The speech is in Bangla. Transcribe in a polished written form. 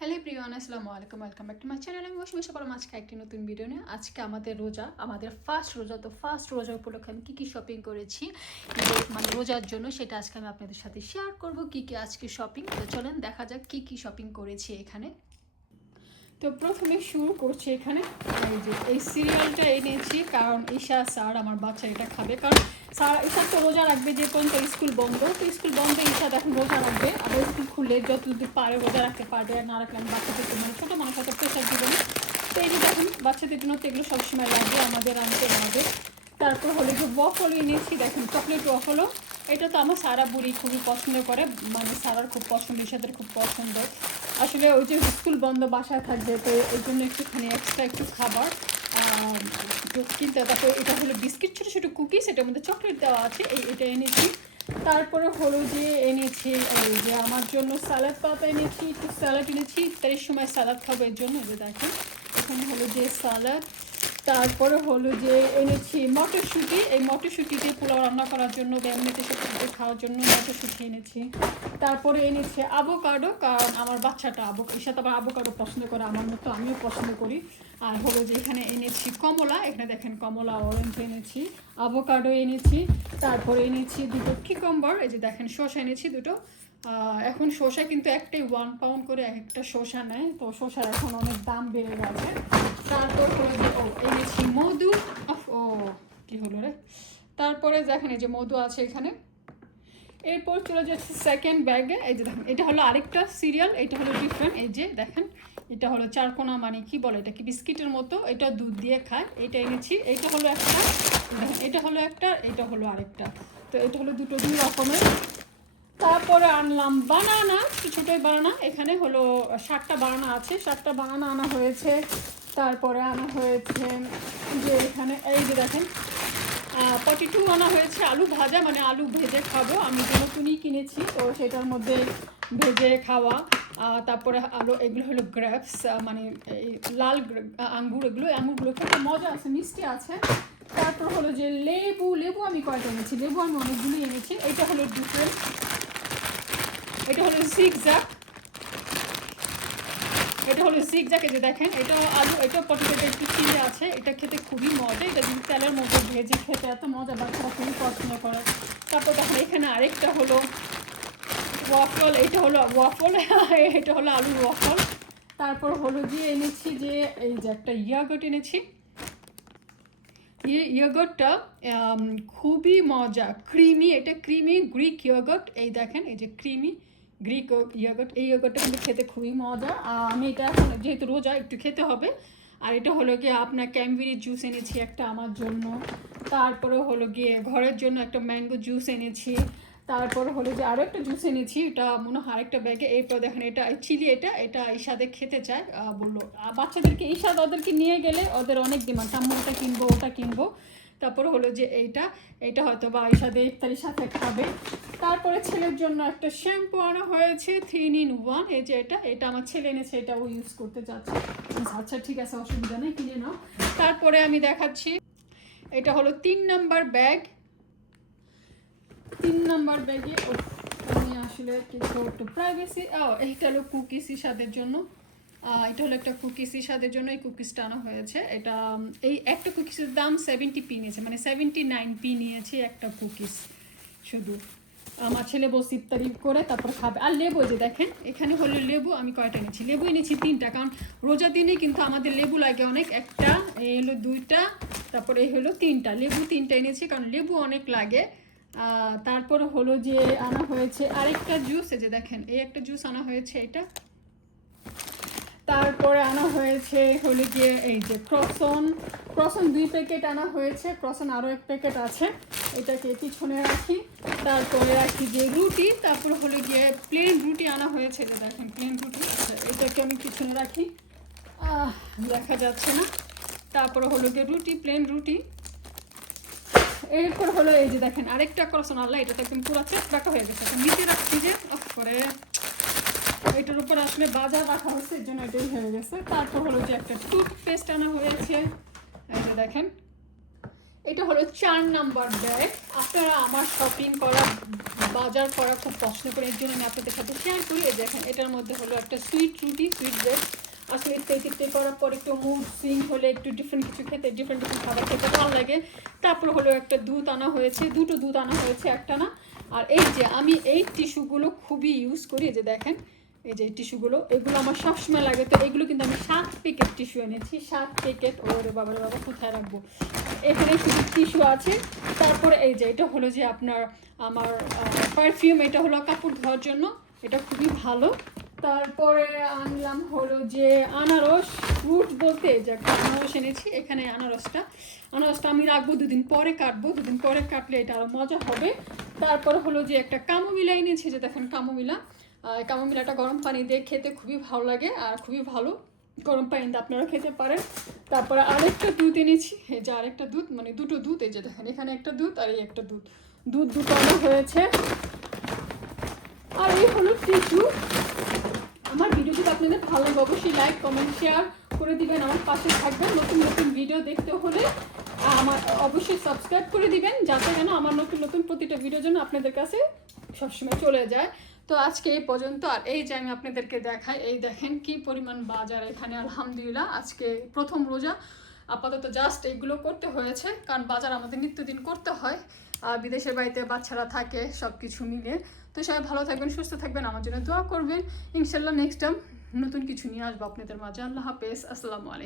হ্যালো এভরিওয়ান, আসসালামু আলাইকুম, welcome back to my channel. আমি মৌসুমী সবার আজকে একটি নতুন ভিডিও নিয়ে। আজকে আমাদের রোজা, আমাদের ফার্স্ট রোজা। তো ফার্স্ট রোজা উপলক্ষে আমি কী শপিং করেছি মানে রোজার জন্য, সেটা আজকে আমি আপনাদের সাথে শেয়ার করব। কী আজকে শপিং, তো চলেন দেখা যাক কী শপিং করেছি এখানে। তো প্রথমে শুরু করছি এখানে এই সিরিয়ালটা এনেছি, কারণ ঈশা স্যার আমার বাচ্চা এটা খাবে। কারণ ঈশা তো রোজা রাখবে যে পর্যন্ত স্কুল বন্ধ। তো স্কুল বন্ধ ঈশা এখন রোজা রাখবে, আবার স্কুল খুললে যতদূর পারে রোজা রাখতে পারবে, আর না রাখলে আমি বাচ্চাদেরকে মানে ছোটো মানুষ হয়তো প্রেশার দিব না। তো এই যে দেখেন বাচ্চাদের জন্য তো এগুলো সবসময় লাগবে, আমাদের আনতে হবে। তারপর হলো যে ওয়াফল এনেছি, দেখেন চকলেট ওয়াফলও। এটা তো আমার সারা বুড়ি খুবই পছন্দ করে, মানে সারার খুব পছন্দ, ঈশাদের খুব পছন্দ। আসলে ওই যে স্কুল বন্ধ, বাসায় থাকবে, তো এই জন্য একটুখানি এক্সট্রা একটু খাবার কিনতে। তারপর এটা হলো বিস্কিট, ছোটো ছোটো কুকিজ, এটার মধ্যে চকলেট দেওয়া আছে, এটা এনেছি। তারপরে হলো যে এনেছি এই যে আমার জন্য স্যালাড পাতা এনেছি, একটু স্যালাড এনেছি, ইফতারের সময় স্যালাড খাবো এর জন্য। এই যে দেখেন এখানে হলো যে স্যালাড। তারপরে হলো যে এনেছি মটরশুঁটি, এই মটরশুঁটিতে পোলাও রান্না করার জন্য, এমনিতে সব খাওয়ার জন্য মটরশুঁটি এনেছি। তারপরে এনেছি আভোকাডো, কারণ আমার বাচ্চাটা ঈশা তো আবার আভোকাডো পছন্দ করে আমার মতো, আমিও পছন্দ করি। আর হলো যে এখানে এনেছি কমলা, এখানে দেখেন কমলা, অরেঞ্জ এনেছি, আভোকাডো এনেছি। তারপরে এনেছি দুটো কিউকাম্বার, এই যে দেখেন শসা এনেছি দুটো। এখন শসা কিন্তু একটাই 1 পাউন্ড করে একটা শসা নেয়, তো শসার এখন অনেক দাম বেড়ে গেছে। তারপর হলো যে এনেছি মধু। ও কি হলো রে। তারপরে দেখেন এই যে মধু আছে এখানে। এরপর চলে যাচ্ছে সেকেন্ড ব্যাগে, এই যে দেখেন এটা হলো আরেকটা সিরিয়াল, এটা হলো ডিফারেন্ট। এই যে দেখেন এটা হলো চারকোনা, মানে কি বলে এটা, কি বিস্কিটের মতো, এটা দুধ দিয়ে খায়, এটা এনেছি। এটা হলো একটা, এটা হলো একটা, এটা হলো আরেকটা। তো এটা হলো দুই রকমের। তারপরে আনলাম বানানা, ছোটোই বানানা, এখানে হলো 7টা বানানা আছে, 7টা বানানা আনা হয়েছে। তারপরে আনা হয়েছে যে এখানে এই যে দেখেন পটেটো আনা হয়েছে, আলু ভাজা, মানে আলু ভেজে খাবো, আমি যে নতুনই কিনেছি, তো সেটার মধ্যে ভেজে খাওয়া। তারপরে আলু, এগুলো হলো গ্রেপস, মানে এই লাল আঙ্গুর, আঙ্গুরগুলো খেতে মজা আছে, মিষ্টি আছে। তারপর হলো যে লেবু আমি কয়টা এনেছি, লেবু আমি অনেকগুলোই এনেছি। এটা হলো ডিফারেন্ট, এটা হলো জিগজ্যাগ, এটা হলো জিগজ্যাগ, এই যে দেখেন এটা আলু, এটা পটেটোটা একটু চিড়ে আছে, এটা খেতে খুবই মজা, এটা যদি তেলের মধ্যে ভেজে খেতে এত মজা, বাচ্চারা খুবই পছন্দ করে। তারপর দেখেন এখানে আরেকটা হলো ওয়াফল, এটা হলো ওয়াফল এটা হলো আলুর ওয়াফল। তারপর হলো গিয়ে এনেছি যে এই যে একটা ইয়াগর্ট এনেছি, ইয়োগর্টটা খুবই মজা, ক্রিমি, এটা ক্রিমি গ্রিক ইয়োগর্ট, এই দেখেন এই যে ক্রিমি গ্রিক ইয়োগর্ট, এই ইয়োগর্টটা কিন্তু খেতে খুবই মজা। আমি এটা এখন যেহেতু রোজা একটু খেতে হবে। আর এটা হলো গিয়ে আপনার ক্যানবেরি জুস এনেছি একটা আমার জন্য। তারপরে হলো গিয়ে ঘরের জন্য একটা ম্যাঙ্গো জুস এনেছি। তারপরে হলো যে আরও একটা জুস এনেছি, এটা মনে হয় আরেকটা ব্যাগে। এরপর দেখেন এটা চিলি, এটা ঈশাদে খেতে চায়, বললো বাচ্চাদেরকে, ঈশাদ ওদেরকে নিয়ে গেলে ওদের অনেক ডিমান্ড, আম্মু ওটা কিনবো ওটা কিনবো। তারপরে হলো যে এটা হয়তো বা ঈশাদে ইফতারির সাথে খাবে। তারপরে ছেলের জন্য একটা শ্যাম্পু আনা হয়েছে 3 in 1, এই যে এটা আমার ছেলে এনেছে, এটা ও ইউজ করতে চাচ্ছে। আচ্ছা ঠিক আছে, অসুবিধা নেই, কিনে নাও। তারপরে আমি দেখাচ্ছি, এটা হলো 3 নাম্বার ব্যাগ। 3 নাম্বার ব্যাগে আমি আসলে কিছু একটু প্রাইভেসি, এইটা হলো কুকিজ ঈশাদের জন্য। এটা হলো একটা কুকিজ ঈশাদের জন্য, এই কুকিজটা আনা হয়েছে। এটা এই একটা কুকিজের দাম 70p নিয়েছে, মানে 79p নিয়েছে একটা কুকিজ শুধু। আমার ছেলে বসে ইফতারি করে তারপর খাবে। আর লেবু, যে দেখেন এখানে হলো লেবু, আমি কয়টা এনেছি, লেবু এনেছি 3টা, কারণ রোজা দিনে কিন্তু আমাদের লেবু লাগে অনেক। একটা, এই হলো 2টা, তারপরে এই হলো 3টা, লেবু 3টা এনেছি, কারণ লেবু অনেক লাগে। তারপরে হলো যে আনা হয়েছে আরেকটা জুস, এই যে দেখেন এই একটা জুস আনা হয়েছে এটা। তারপরে আনা হয়েছে হলো গিয়ে এই যে ক্রসন 2 প্যাকেট আনা হয়েছে, ক্রসন আরও 1 প্যাকেট আছে, এটাকে পিছনে রাখি। তারপরে রাখি যে রুটি, তারপরে হলো গিয়ে প্লেন রুটি আনা হয়েছে, যে দেখেন প্লেন রুটি, এটাকে আমি পিছনে রাখি, দেখা যাচ্ছে না। তারপরে হলো গিয়ে রুটি, প্লেন রুটি। এরপর হলো এই যে দেখেন আরেকটা ক্রসন, আল্লাহ এটা তো একদম পুরো চেপটাকা হয়ে গেছে, নিচে রাখছি যে করে এটার উপর আসলে বাজার রাখা হচ্ছে, এর জন্য এটাই হয়ে গেছে। তারপর হলো যে একটা টুথপেস্ট আনা হয়েছে, এই যে দেখেন এটা হলো 4 নাম্বার ব্যাগ। আপনারা আমার শপিং করা, বাজার করা খুব পছন্দ করেন, এর জন্য আমি আপনাদের সাথে শেয়ার করি। এই দেখেন, এটার মধ্যে হলো একটা সুইট রুটি, সুইট ব্রেড। আসলে ইত্যাদি করার পর একটু মুড সুইং হলে একটু ডিফারেন্ট কিছু খেতে, ডিফারেন্ট খাবার খেতে ভালো লাগে। তারপর হলো একটা দুধ আনা হয়েছে, দুটো দুধ আনা হয়েছে, একটা না। আর এই যে আমি এই টিস্যুগুলো খুবই ইউজ করি, এই যে দেখেন এই যে টিস্যুগুলো, এগুলো আমার সবসময় লাগে। তো এগুলো কিন্তু আমি 7 প্যাকেট টিস্যু এনেছি, 7 প্যাকেট। ওরে বাবা রে বাবা, কোথায় রাখবো, এখানে শুধু টিস্যু আছে। তারপরে এই যে এটা হলো যে আপনার আমার পারফিউম, এটা হলো কাপড় ধোয়ার জন্য, এটা খুবই ভালো। তারপরে আনলাম হলো যে আনারস, ফ্রুট বলতে যে একটা আনারস এনেছি। এখানে আনারসটা আমি রাখবো, 2 দিন পরে কাটবো, 2 দিন পরে কাটলে এটা আরও মজা হবে। তারপরে হলো যে একটা কামোমিলা এনেছি, যে দেখেন কামোমিলা। কামোমিলাটা গরম পানি দিয়ে খেতে খুবই ভালো লাগে আর খুবই ভালো, গরম পানিতে আপনারা খেতে পারেন। তারপরে আরেকটা দুধ এনেছি, এই যে আরেকটা দুধ, মানে দুটো দুধ, এই যে দেখেন এখানে একটা দুধ আর এই একটা দুধ, দুটো আনা হয়েছে। আর এই হলো টিস্যু। আমার ভিডিও যদি আপনাদের ভালো লাগে অবশ্যই লাইক কমেন্ট শেয়ার করে দিবেন, আমার পাশে থাকবেন। নতুন নতুন ভিডিও দেখতে হলে আমার অবশ্যই সাবস্ক্রাইব করে দিবেন, যাতে যেন আমার নতুন নতুন প্রতিটা ভিডিও যেন আপনাদের কাছে সবসময় চলে যায়। তো আজকে এই পর্যন্ত। আর এই যে আমি আপনাদেরকে দেখাই, এই দেখেন কি পরিমাণ বাজার এখানে, আলহামদুলিল্লাহ। আজকে প্রথম রোজা, আপাতত জাস্ট এগুলো করতে হয়েছে, কারণ বাজার আমাদের নিত্যদিন করতে হয়। আর বিদেশের বাড়িতে বাচ্চারা থাকে, সব কিছু মিলে। তো সবাই ভালো থাকবেন, সুস্থ থাকবেন, আমার জন্য দোয়া করবেন। ইনশাল্লাহ নেক্সট টাইম নতুন কিছু নিয়ে আসবো আপনাদের মাঝে। আল্লাহ হাফেজ, আসসালামু আলাইকুম।